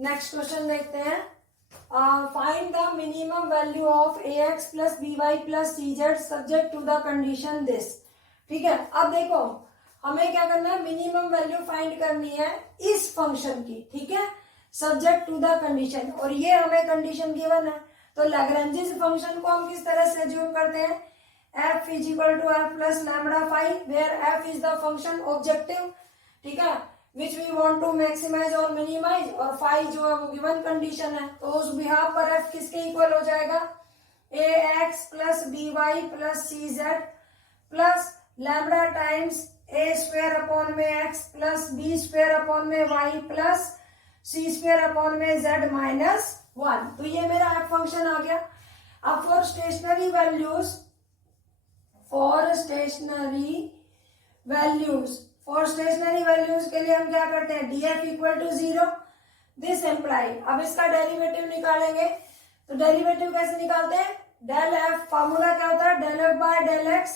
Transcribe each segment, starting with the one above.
Next question देखते हैं। Find the minimum value of a x plus B Y plus C z subject to the condition this. ठीक है, अब देखो हमें क्या करना है, मिनिमम वैल्यू फाइंड करनी है इस फंक्शन की। ठीक है, सब्जेक्ट टू द कंडीशन, और ये हमें कंडीशन गिवन है। तो लैग्रेंजेस फंक्शन को हम किस तरह से एज्यूम करते हैं, f is equal to f plus lambda five, where f is the function objective, ठीक है, which we want to maximise और मिनिमाइज, और फाइव जो है वो गिवन कंडीशन है। तो उस बिहाफ पर f किसके इक्वल हो जाएगा, A x plus B Y plus C Z plus lambda times A square upon में X plus B square upon में Y plus C square upon में जेड माइनस वन। तो ये मेरा एफ फंक्शन आ गया। अब for stationary values, for stationary values के लिए हम क्या करते हैं, D F equal to zero, this imply. अब इसका डेरिवेटिव निकालेंगे, तो डेरिवेटिव कैसे निकालते हैं, डेल एफ, फॉर्मूला क्या होता है, del F by del X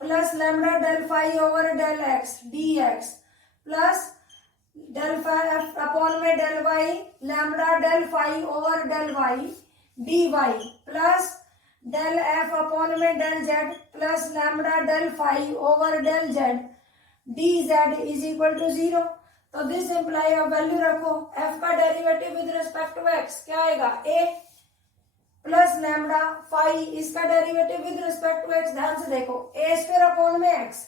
plus lambda del phi over del X D X plus del phi upon में del Y lambda del phi over del Y D Y plus del F upon में del Z plus lambda del phi over del Z D Z is equal to zero. तो this imply, अब value रखो, F का derivative with respect to X क्या आएगा, A plus lambda five, इसका derivative with respect to x, ध्यान से देखो, ए स्क्वायर अपॉन में एक्स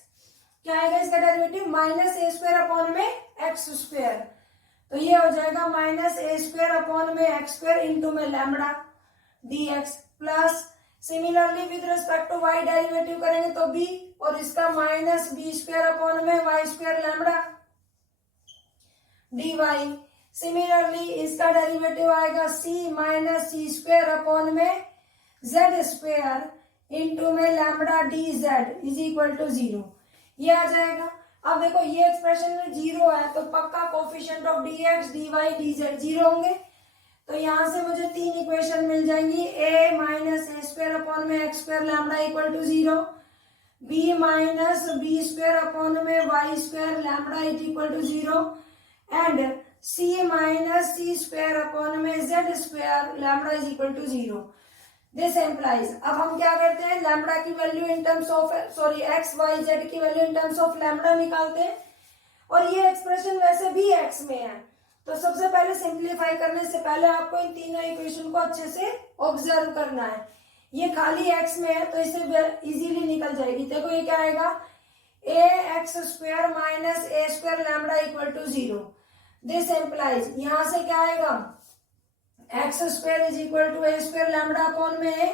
क्या आएगा, इसका derivative minus A square upon में एक्स स्क्वायर। तो ये हो जाएगा माइनस ए स्क्वायर अपॉन में एक्स स्क्वायर इंटू में lambda D X plus similarly with respect to Y derivative करेंगे तो बी, और इसका माइनस बी स्क्वायर अपॉन में Y square lambda d Y. Similarly इसका डेरिवेटिव आएगा सी माइनस सी स्क्वायर अपॉन में जेड स्क्वायर इंटू में lambda d Z is equal to zero, ये आ जाएगा। अब देखो ये एक्सप्रेशन में जीरो है तो पक्का coefficient of D X D Y D Z zero होंगे। तो यहां से मुझे तीन इक्वेशन मिल जाएंगी, A minus A square upon में X square lambda equal to zero, B minus B square upon में Y square lambda is equal to zero, and C minus C square upon में Z square lambda is equal to zero. This implies, अब हम क्या करते हैं, lambda की value in terms of X Y Z की value in terms of lambda निकालते हैं, और ये एक्सप्रेशन वैसे भी एक्स में है। तो सबसे पहले सिंप्लीफाई करने से पहले आपको इन तीनों इक्वेशन को अच्छे से ऑब्जर्व करना है। ये खाली एक्स में है तो इसे इजीली निकल जाएगी। देखो ये क्या आएगा, A X square minus A square lambda equal to zero. This implies, यहां से क्या आएगा, X square is equal to A square lambda upon में A,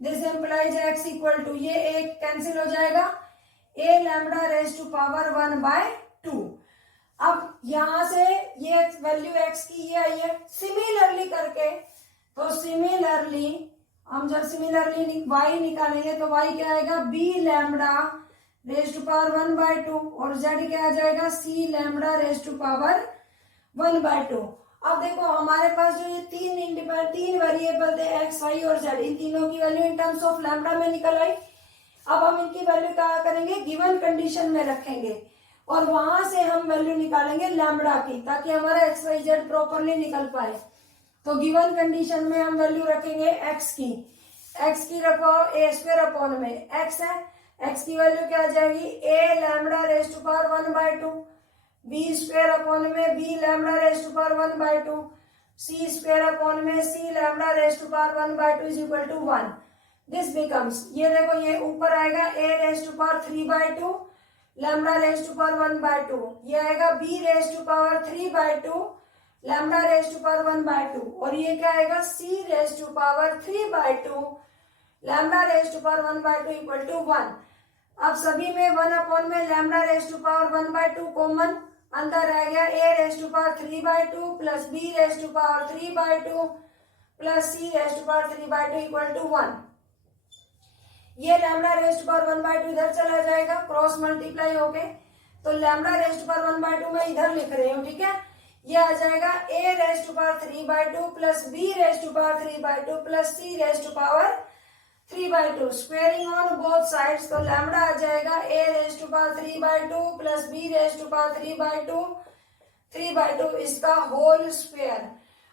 this implies X equal to, ये एक कैंसिल हो जाएगा, A lambda raise to power one by two. अब यहां से ये वैल्यू एक्स की ये आई है, सिमिलरली करके, तो सिमिलरली हम जब सिमिलरली वाई निकालेंगे तो वाई क्या आएगा, B lambda raise to power one by two, और जेड क्या आ जाएगा, C lambda raise to power one by two. अब देखो हमारे पास जो ये तीन वेरिएबल थे एक्स वाई और जेड, इन तीनों की value in terms of lambda में निकल आई। अब हम इनकी वैल्यू क्या करेंगे, गिवन कंडीशन में रखेंगे, और वहां से हम वैल्यू निकालेंगे लैम्बडा की, ताकि हमारा एक्स वाई जेड प्रॉपरली निकल पाए। तो गिवन कंडीशन में हम वैल्यू रखेंगे एक्स की रखो ए स्क्वायर अपॉन में एक्स है, एक्स की वैल्यू क्या आ जाएगी, A lambda raise to power one by two, B square upon में B lambda raise to power one by two, C square upon में C lambda raise to power one by two is equal to one. This becomes, ये देखो ये ऊपर आएगा A raise to power three by two lambda raise to power one by two, ये आएगा B raise to power three by two lambda raise to power one by two, और ये क्या आएगा, C raise to power three by two lambda raise to power one by two equal to one. अब सभी में one upon में lambda raise to power one by two common, अंदर रह गया A raise to power three by two plus B raise to power three by two plus C raise to power three by two equal to one. ये lambda raise to power one by two इधर चला जाएगा cross multiply होके, तो lambda raise to power one by two मैं इधर लिख रही हूँ, ठीक है, ये आ जाएगा A raise to power three by two plus B raise to power three by two plus C raise to power three by two, squaring on both sides, तो लैम्बडा आ जाएगा A raise to power three by two plus B raise to power three by two इसका whole square.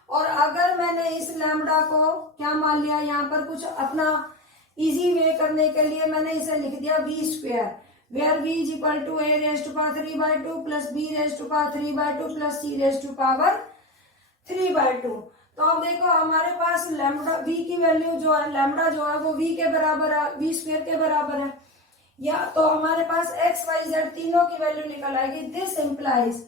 और अगर मैंने इस lambda को क्या मान लिया, यहाँ पर कुछ अपना इजी वे करने के लिए मैंने इसे लिख दिया v square, where v is equal to a raise to power 3/2 plus b raise to power 3/2 plus c raise to power 3/2। तो अब देखो हमारे पास लैम्डा v की वैल्यू जो है, लैम्डा जो है वो v के बराबर है, v स्क्वेयर के बराबर है, या तो हमारे पास x y z तीनों की वैल्यू निकल आएगी। This implies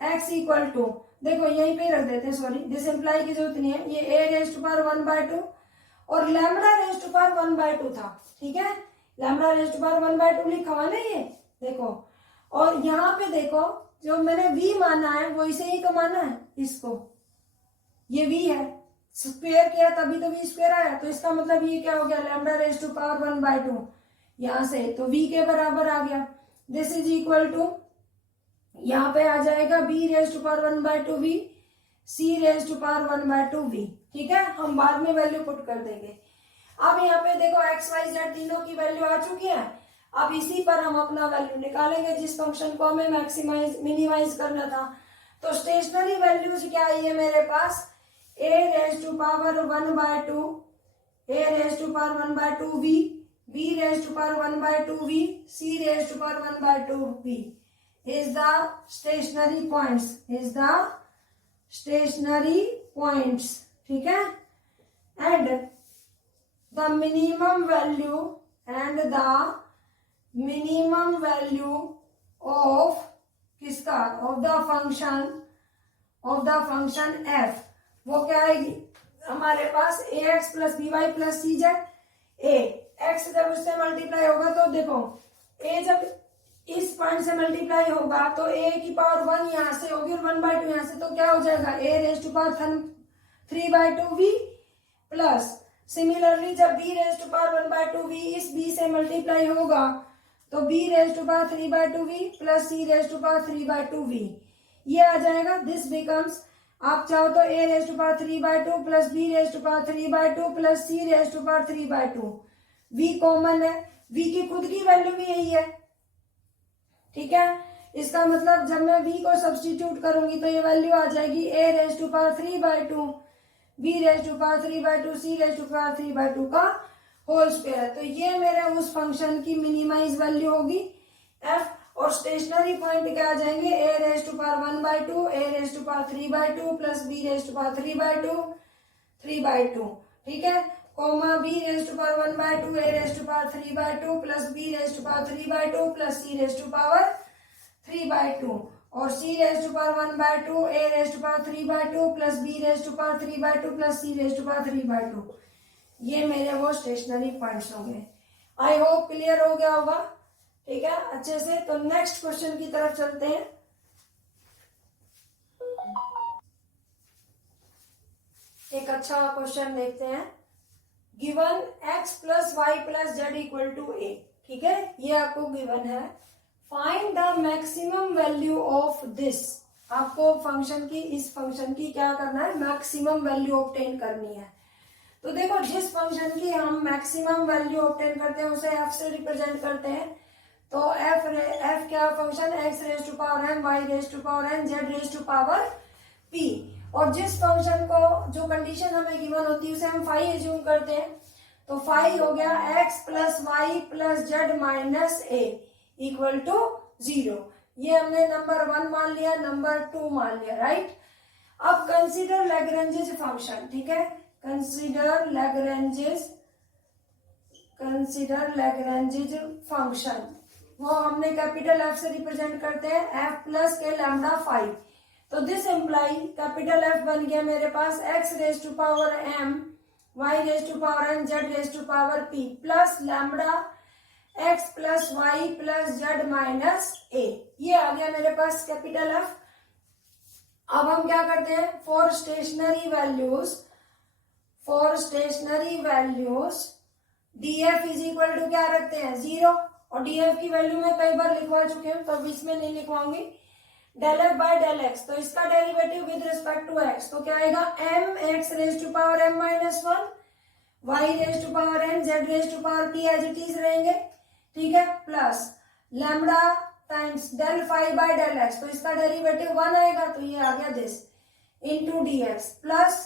x equal to, देखो यहीं पे रख देते हैं, सॉरी दिस इम्प्लाई की जरूरत नहीं है, ये a रेज टू पावर 1/2 और लैम्डा रेज टू पावर 1/2 था, ठीक है, लैम्डा रेज टू पावर 1/2 लिखा हुआ ना ये देखो। और यहाँ पे देखो जो मैंने v माना है वो इसे ही तो माना है, इसको, ये v है, स्क्वेयर किया तभी तो v स्क्वेयर आया, तो इसका मतलब ये क्या हो गया, लैम्डा रेज टू पावर 1/2 यहाँ से तो v के बराबर आ गया। दिस इज इक्वल टू, यहाँ पे आ जाएगा b raise to power 1/2 v, c raise to power 1/2 v, ठीक है, हम बाद में वैल्यू पुट कर देंगे। अब यहाँ पे देखो x y z तीनों की वैल्यू आ चुकी है, अब इसी पर हम अपना वैल्यू निकालेंगे जिस फंक्शन को हमें मैक्सिमाइज मिनिमाइज करना था। तो स्टेशनरी वैल्यूज क्या आई है मेरे पास, a raise to power 1/2, a raise to power 1/2 v, b raise to power 1/2 v, c raise to power 1/2 v is the stationary points, is the stationary points, ठीक है, and the minimum value and the minimum value of किसका, of the function f, वो क्या आएगी हमारे पास ax plus by plus C z, a x जब उससे मल्टीप्लाई होगा तो देखो a जब इस पॉइंट से मल्टीप्लाई होगा तो a की पावर 1 यहाँ से होगी और 1/2 यहाँ से, तो क्या हो जाएगा a raise to power 3/2 v plus, similarly जब b raise to power 1/2 v इस b से मल्टीप्लाई होगा तो b raise to power 3/2 v plus c raise to power 3/2 v, ये आ जाएगा। दिस बिकम्स, आप चाहो तो a raise to power 3/2 plus b raise to power 3/2 plus c raise to power 3/2, v common है, v की खुद की वैल्यू भी यही है, ठीक है, इसका मतलब जब मैं v को सब्स्टिट्यूट करूंगी तो ये वैल्यू आ जाएगी a raise to power 3/2, b raise to power 3/2, c raise to power 3/2 का होल स्क्वायर है। तो ये मेरे उस फंक्शन की मिनिमाइज वैल्यू होगी f, और स्टेशनरी पॉइंट क्या आ जाएंगे, a raise to power 1/2, a raise to power 3/2 plus b raise to power 3/2, ठीक है, comma b raise to power 1/2, a raise to power 3/2 plus b raise to power 3/2 plus c raise to power 3/2, और c raise to power 1/2, a raise to power 3/2 plus b raise to power 3/2 plus c raise to power 3/2, ये मेरे वो stationery points होंगे। I hope clear हो गया होगा, ठीक है, अच्छे से। तो नेक्स्ट क्वेश्चन की तरफ चलते हैं। एक अच्छा क्वेश्चन देखते हैं। Given x plus y plus z equal to a, ठीक है, ये आपको गिवन है। Find the maximum value of this, आपको फंक्शन की, इस फंक्शन की क्या करना है, मैक्सिमम वैल्यू ऑब्टेन करनी है। तो देखो जिस फंक्शन की हम मैक्सिमम वैल्यू ऑब्टेन करते हैं उसे f से रिप्रेजेंट करते हैं। तो f क्या function, x raise to power n, y raise to power n, z raise to power p, और जिस फंक्शन को जो कंडीशन हमें गिवन होती है उसे हम फाई एज्यूम करते हैं। तो फाई हो गया x plus y plus z minus a equal to 0, ये हमने नंबर 1 मान लिया, नंबर 2 मान लिया, राइट। अब कंसीडर लैग्रेंजेस फंक्शन, ठीक है, कंसीडर लैग्रेंजेस फंक्शन, वो हमने कैपिटल F से रिप्रेजेंट करते हैं, F प्लस के लैम्डा फाई। तो दिस इम्प्लाई कैपिटल F बन गया मेरे पास x raise to power m, y raise to power n, z raise to power p plus lambda x plus y plus z minus a, ये आ गया मेरे पास कैपिटल F। अब हम क्या करते हैं, for stationary values df is equal to क्या रखते हैं, 0, और df की वैल्यू मैं कई बार लिखवा चुके हूँ तो बीच में नहीं लिखवाऊंगी। Del F by del X, तो इसका derivative with respect to X, तो क्या आएगा, m x raise to power m minus 1, y raise to power n, z raise to power p as it is रहेंगे, ठीक है, plus lambda times del phi by del X, तो इसका derivative 1 आएगा, तो ये आ गया this into D X plus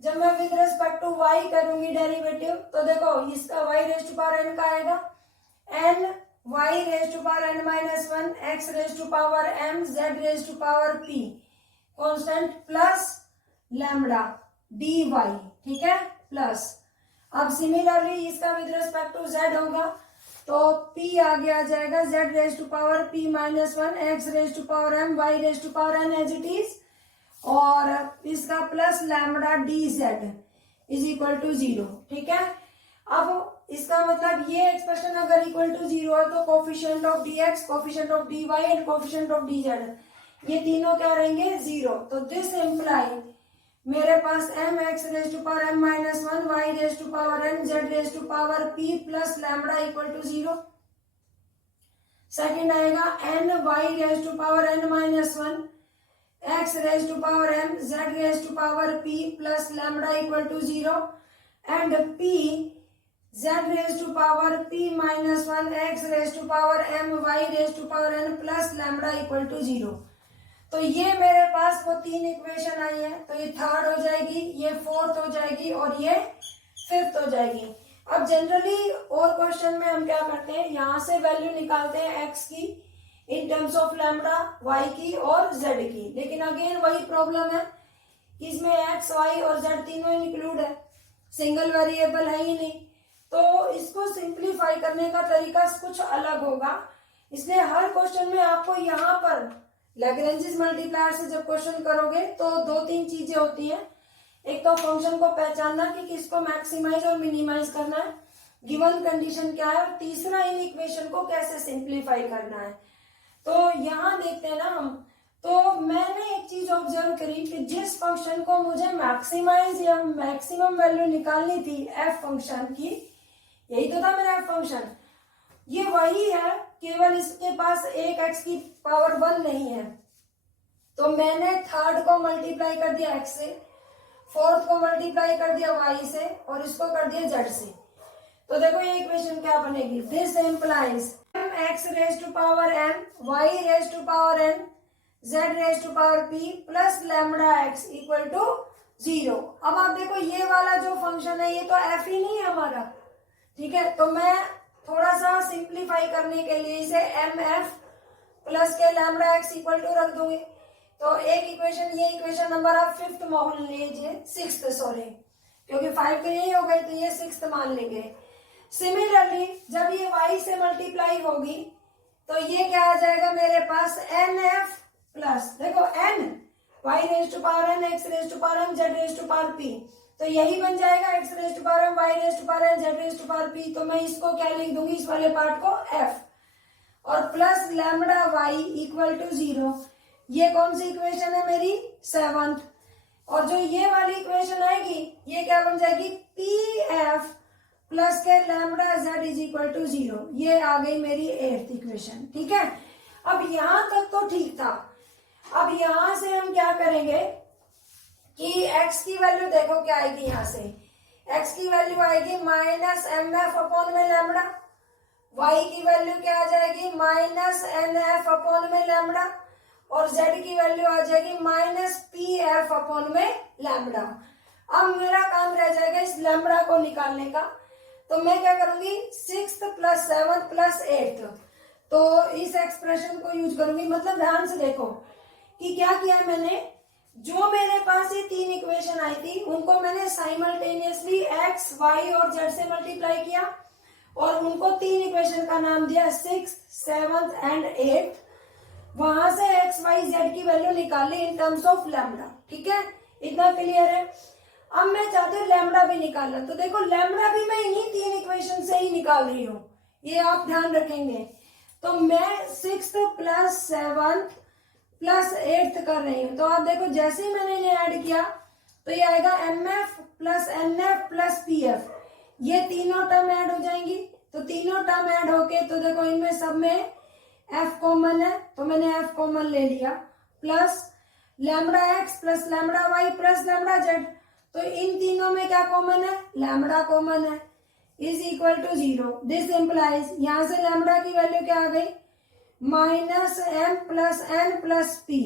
जब मैं विद रिस्पेक्ट टू वाई करूंगी डेरिवेटिव तो देखो इसका y raise to power n का आएगा N Y raise to power N minus one x raise to power M Z raise to power p constant plus lambda d y, ठीक है, plus अब similarly इसका with respect to Z होगा तो p आगे आ जाएगा z raise to power p minus one x raise to power m y raise to power n as it is और इसका plus lambda d Z is equal to 0, ठीक है। अब इसका मतलब ये एक्सप्रेशन अगर इक्वल टू 0 है तो coefficient of D X, coefficient of D Y and coefficient of D Z ये तीनों क्या रहेंगे 0। तो दिस इम्प्लाई मेरे पास M X raise to power M minus one Y raise to power N Z raise to power P plus lambda equal to 0। Second आएगा N Y raise to power N minus one x raise to power M Z raise to power P plus lambda equal to 0 and p z raise to power p minus one x raise to power m y raise to power n plus lambda equal to 0। तो ये मेरे पास वो तीन equation आई है, तो ये third हो जाएगी, ये फोर्थ हो जाएगी और ये फिफ्थ हो जाएगी। अब जनरली और क्वेश्चन में हम क्या करते हैं, यहाँ से वैल्यू निकालते हैं x की इन टर्म्स ऑफ लैम्बडा, y की और z की, लेकिन अगेन वही प्रॉब्लम है कि इसमें x, y और z तीनों इंक्लूड है, सिंगल वेरिएबल है ही नहीं। तो इसको सिंप्लीफाई करने का तरीका कुछ अलग होगा, इसलिए हर क्वेश्चन में आपको यहाँ पर लैग्रेंजिस मल्टीप्लायर से जब क्वेश्चन करोगे तो दो तीन चीजें होती हैं। एक तो फंक्शन को पहचानना कि किसको मैक्सिमाइज और मिनिमाइज करना है, गिवन कंडीशन क्या है, और तीसरा इन इक्वेशन को कैसे सिंप्लीफाई करना है। तो यहाँ देखते हैं ना हम, तो मैंने एक चीज ऑब्जर्व करी कि जिस फंक्शन को मुझे मैक्सिमाइज या मैक्सिमम वैल्यू निकालनी थी एफ फंक्शन की, यही तो था मेरा एफ फंक्शन, ये वही है, केवल इसके पास एक x की पावर 1 नहीं है। तो मैंने थर्ड को मल्टीप्लाई कर दिया x से, फोर्थ को मल्टीप्लाई कर दिया y से और इसको कर दिया z से। तो देखो ये इक्वेशन क्या बनेगी, this implies m x raise to power m y raise to power n z raise to power p plus lambda x equal to 0। अब आप देखो ये वाला जो फंक्शन है ये तो f ही नहीं है हमारा, ठीक है। तो मैं थोड़ा सा सिंप्लीफाई करने के लिए इसे एम एफ प्लस के लैम्बडा एक्स इक्वल टू रख दूंगी। तो एक इक्वेशन, ये इक्वेशन नंबर आप फिफ्थ मान लीजिए, सिक्स्थ सॉरी, क्योंकि 5 तो यही हो गए तो ये सिक्स्थ मान लेंगे। सिमिलरली जब ये y से मल्टीप्लाई होगी तो ये क्या आ जाएगा मेरे पास एन एफ प्लस, देखो n y raise to power n x raise to power M Z raise to power p, तो यही बन जाएगा x raise to power m y raise to power N Z raise to power p. तो मैं इसको क्या लिख दूंगी, इस वाले पार्ट को f और plus lambda y equal to 0। ये कौन सी इक्वेशन है मेरी, 7th। और जो ये वाली इक्वेशन आएगी ये क्या बन जाएगी, पी एफ प्लस के lambda z is equal to 0। ये आ गई मेरी 8th इक्वेशन, ठीक है। अब यहां तक तो ठीक था। अब यहां से हम क्या करेंगे कि x की वैल्यू देखो क्या आएगी, यहाँ से x की वैल्यू आएगी माइनस एम एफ अपॉन में लैम्बडा, y की वैल्यू क्या आ जाएगी माइनस एन एफ अपॉन में लैम्बडा और z की वैल्यू आ जाएगी माइनस पी एफ अपॉन में लैम्बडा। अब मेरा काम रह जाएगा इस लैम्बडा को निकालने का, तो मैं क्या करूंगी 6th plus 7th plus 8th, तो इस एक्सप्रेशन को यूज करूंगी। मतलब ध्यान से देखो कि क्या किया मैंने, जो मेरे पास ये तीन इक्वेशन आई थी उनको मैंने साइमल्टेनियसली x, y और z से मल्टीप्लाई किया और उनको तीन इक्वेशन का नाम दिया 6th, 7th एंड 8th। वहां से x, y, z की वैल्यू निकाली इन टर्म्स ऑफ लैम्बडा, ठीक है, इतना क्लियर है। अब मैं चाहती हूँ लैम्बडा भी निकालना, तो देखो लैम्बडा भी मैं इन्हीं तीन इक्वेशन से ही निकाल रही हूँ, ये आप ध्यान रखेंगे। तो मैं 6th plus 7th plus 8th कर रही हूँ। तो आप देखो जैसे ही मैंने इन्हें ऐड किया तो ये आएगा m f plus n f plus p f, ये तीनों टर्म ऐड हो जाएंगी। तो तीनों टर्म ऐड होके तो देखो इनमें सब में f कॉमन है, तो मैंने f कॉमन ले लिया, plus lambda x plus lambda y plus lambda z, तो इन तीनों में क्या कॉमन है, लैम्बडा कॉमन है, is equal to 0। This implies यहाँ से लैम्बडा की वैल्यू क्या आ गई minus m plus n plus p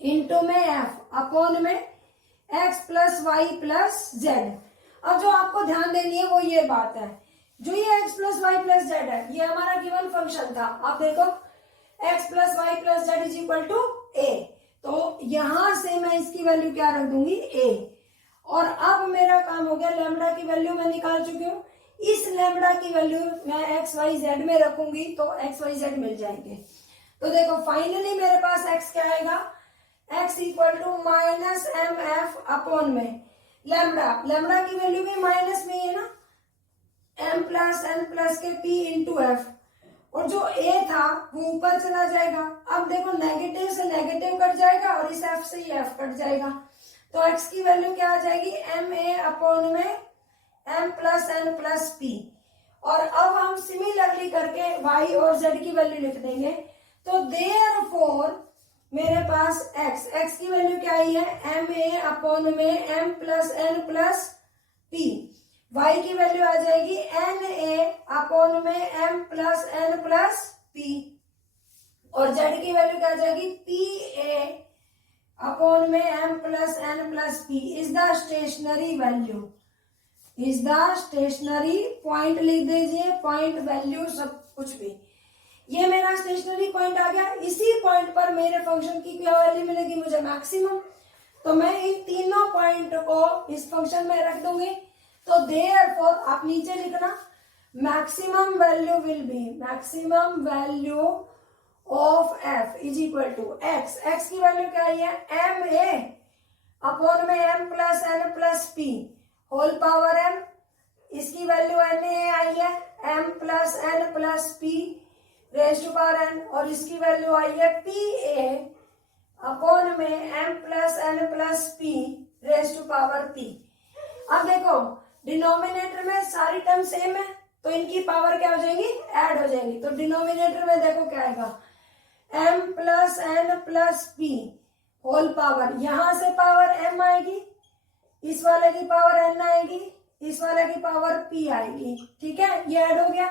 into में एफ अपॉन में x plus y plus z. अब जो आपको ध्यान देनी है वो ये बात है, जो ये x plus y plus z है ये हमारा गिवन फंक्शन था। आप देखो x plus y plus z is equal to a, तो यहां से मैं इसकी वैल्यू क्या रख दूंगी a। और अब मेरा काम हो गया, लैम्बडा की वैल्यू मैं निकाल चुकी हूँ, इस लैम्बडा की वैल्यू मैं एक्स वाई जेड में रखूंगी तो एक्स वाई जेड मिल जाएंगे। तो देखो फाइनली मेरे पास x क्या आएगा, x equal to minus m f upon में लैम्बडा, लैम्बडा की वैल्यू भी माइनस में ही है ना, m प्लस एन प्लस के p इंटू एफ, और जो a था वो ऊपर चला जाएगा। अब देखो नेगेटिव से नेगेटिव कट जाएगा और इस f से ये f कट जाएगा, तो x की वैल्यू क्या आ जाएगी, एम ए अपॉन में m plus n plus p। और अब हम सिमिलरली करके y और z की वैल्यू लिख देंगे, तो देयरफॉर मेरे पास x की वैल्यू क्या आई है, एम ए अपॉन में m plus n plus p, y की वैल्यू आ जाएगी एन ए अपॉन में m plus n plus p, और z की वैल्यू क्या आ जाएगी, p ए अपॉन में m plus n plus p is the stationary value, is the stationary point लिख दीजिए, पॉइंट वैल्यू सब कुछ भी, ये मेरा स्टेशनरी पॉइंट आ गया। इसी पॉइंट पर मेरे फंक्शन की क्या वैल्यू मिलेगी मुझे, मैक्सिमम। तो मैं इन तीनों पॉइंट को इस फंक्शन में रख दूंगी, तो देयरफॉर आप नीचे लिखना maximum value will be, maximum value of f is equal to x की वैल्यू क्या आई है, एम ए अपॉन में m plus n plus p whole power m, इसकी वैल्यू एन ए आई है m plus n plus p raise to power n, और इसकी वैल्यू आई है p a अपॉन में m plus n plus p raise to power p। अब देखो डिनोमिनेटर में सारी टर्म सेम है तो इनकी पावर क्या हो जाएंगी, ऐड हो जाएंगी, तो डिनोमिनेटर में देखो क्या आएगा, m plus n plus p whole power, यहां से पावर m आएगी, इस वाले की पावर n आएगी, इस वाले की पावर p आएगी, ठीक है, ये ऐड हो गया।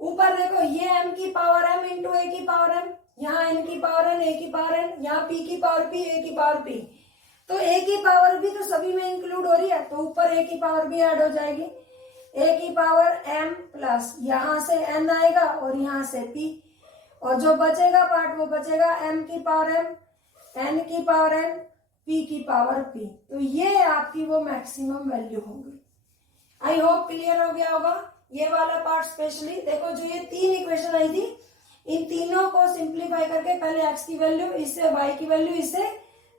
ऊपर देखो ये m की पावर m इंटू a की पावर m, यहाँ n की पावर n, a की पावर n, यहाँ p की पावर p, a की पावर p, तो a की पावर भी तो सभी में इंक्लूड हो रही है, तो ऊपर a की पावर भी ऐड हो जाएगी, a की पावर m प्लस यहाँ से n आएगा और यहाँ से p, और जो बचेगा पार्ट वो बचेगा m की पावर m, n की पावर n, p की पावर p, तो ये आपकी वो मैक्सिमम वैल्यू होगी। आई होप क्लियर हो गया होगा ये वाला पार्ट। स्पेशली देखो जो ये तीन इक्वेशन आई थी, इन तीनों को सिंप्लीफाई करके पहले x की वैल्यू, इससे y की वैल्यू, इससे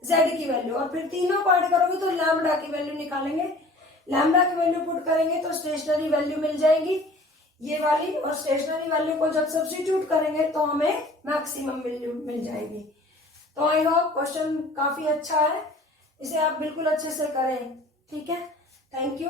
z की वैल्यू, और फिर तीनों पार्ट करोगे तो लैम्बडा की वैल्यू निकालेंगे, लैम्बडा की वैल्यू पुट करेंगे तो स्टेशनरी वैल्यू मिल जाएगी ये वाली, और स्टेशनरी वैल्यू को जब सब्स्टिट्यूट करेंगे तो हमें मैक्सिमम वैल्यू मिल जाएगी। तो आई होप क्वेश्चन काफी अच्छा है, इसे आप बिल्कुल अच्छे से करें, ठीक है, थैंक यू।